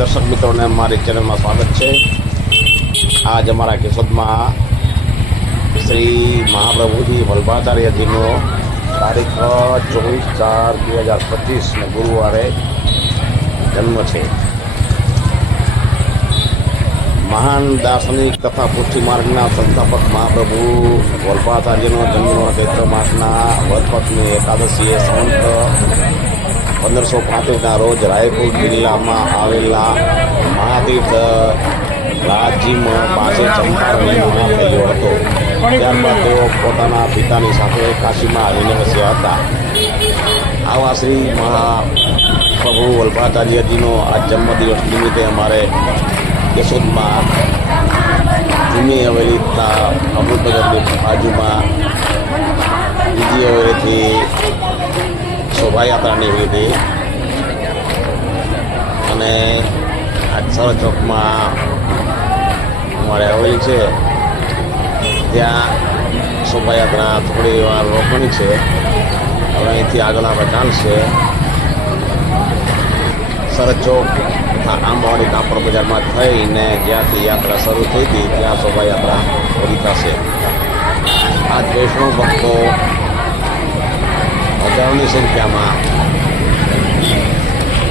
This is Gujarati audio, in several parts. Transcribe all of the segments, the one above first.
દર્શક મિત્રોને મારી ચેનલમાં સ્વાગત છે. આજ અમારા કેશોદમાં શ્રી મહાપ્રભુજી વલ્ભાચાર્યજીનો તારીખ ચોવીસ ચાર બે હજાર પચીસને ગુરુવારે જન્મ છે. મહાન દાર્શનિક તથા પૃથ્વી માર્ગના સંસ્થાપક મહાપ્રભુ વલ્ભાચાર્યનો જન્મ ચૈત્ર માસના વધ એકાદશીએ સંવંત પંદરસો પાંત્રીસના રોજ રાયપુર જિલ્લામાં આવેલા મહાતીર્થ રાજજીમ પાસે ચંપારણ્યમાં થયો હતો. ત્યારબાદ તેઓ પોતાના પિતાની સાથે કાશીમાં આવીને વસ્યા હતા. આવા શ્રી મહા પ્રભુ વલ્ભાચાર્યજીનો આ જન્મદિવસ નિમિત્તે અમારે યશોદમાં જૂની હવેલીના અમૃતનગરની બાજુમાં બીજી હવેલીથી શોભાયાત્રા નીકળી હતી અને સર ચોકમાં અમારે હવેલી છે. ત્યાં શોભાયાત્રા થોડી વાર રોકવાની છે. હવે અહીંથી આગળ આપણે ચાલશે. સરદ ચોક આંબાવાડી કાપડ બજારમાં થઈને જ્યાંથી યાત્રા શરૂ થઈ હતી, ત્યાં શોભાયાત્રા પૂરી થશે. આ વૈષ્ણવ ભક્તો હજારોની સંખ્યામાં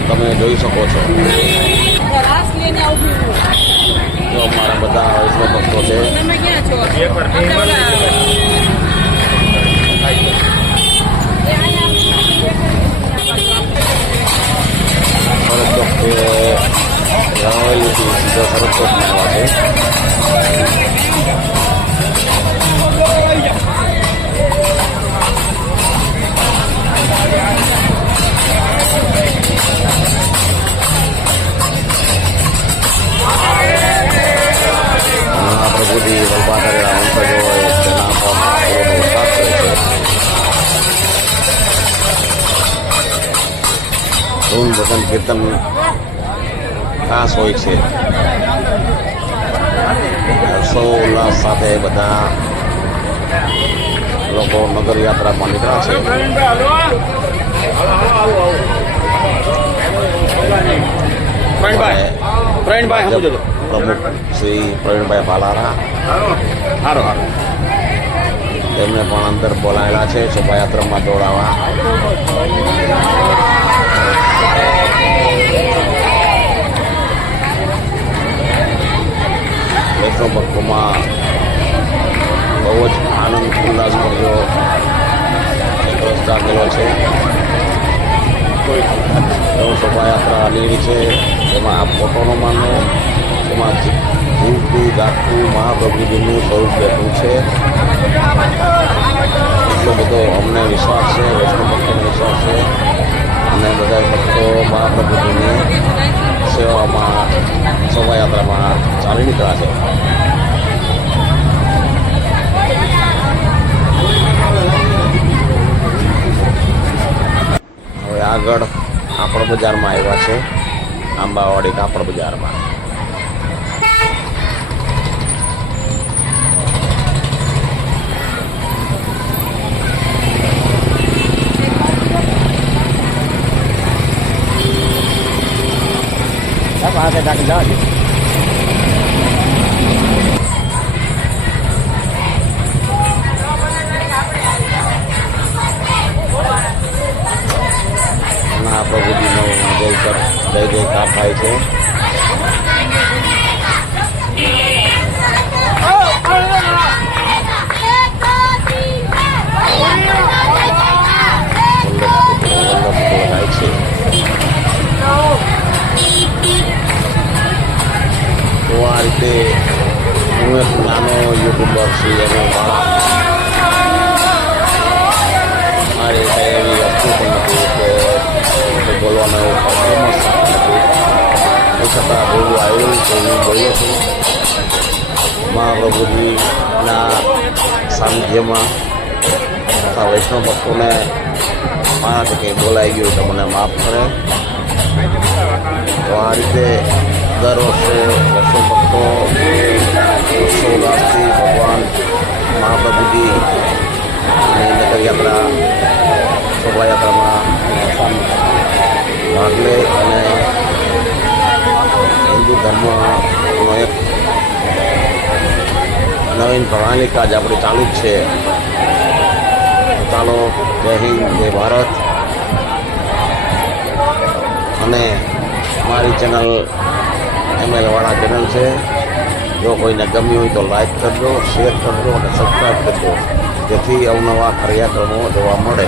તમે જોઈ શકો છો. જો અમારા બધા વૈષ્ણવ ભક્તો છે? ઉત્સાહ કરે છે ધૂન ભજન કીર્તન ખાસ હોય છે હર્ષો ઉલ્લાસ સાથે બધા લોકો નગર યાત્રામાં નીકળ્યા છે પ્રવીણભાઈ પ્રવીણભાઈ સમજો પ્રમુખ શ્રી પ્રવીણભાઈ ભાલારા સારો સારો તેમને પણ અંદર બોલાયેલા છે શોભાયાત્રામાં દોડાવવા. વૈષ્ણવ ભક્તોમાં બહુ જ આનંદ ઉલ્લાસ ભર્યો છે. નીકળી છે એમાં આ ફોટોનો માનો, એમાં જીવતું જાગતું મહાપ્રભુજીનું સ્વરૂપ બેઠું છે. એટલો બધો અમને વિશ્વાસ છે, વૈષ્ણવ ભક્તોને વિશ્વાસ છે. અને બધા ભક્તો મહાપ્રભુજીની સેવામાં, શોભાયાત્રામાં ચાલી નીકળ્યા છે. આગળ કાપડ બજારમાં આવ્યા છે આંબાવાડી કાપડ બજારમાં પાસે ટાંકી જવા દે મહાપ્રભુજીનો જયકાર થાય છે વલ્લભ વલ્લભ થાય છે તો આ રીતે હું છતાં બોલવું આવ્યું હું બોલ્યો છું મહાપ્રભુજીના સાનિધ્યમાં તથા વૈષ્ણવ ભક્તોને મારાથી કંઈ બોલાઈ ગયું તો મને માફ કરે તો આ રીતે દર વર્ષે વૈષ્ણવ ભક્તો હર્ષોલ્લાસથી ભગવાન મહાપ્રભુજી ની નગર યાત્રા શોભાયાત્રામાં ભાગ લે અને હિન્દુ ધર્મનો એક નવીન ભવાની કાજ આપણે ચાલુ જ છે. ચાલો જય હિન્દ, જય ભારત. અને મારી ચેનલ એમએલવાળા ચેનલ છે. જો કોઈને ગમ્યું હોય તો લાઈક કરજો, શેર કરજો અને સબસ્ક્રાઈબ કરજો. જેથી અવનવા કાર્યક્રમો જોવા મળે.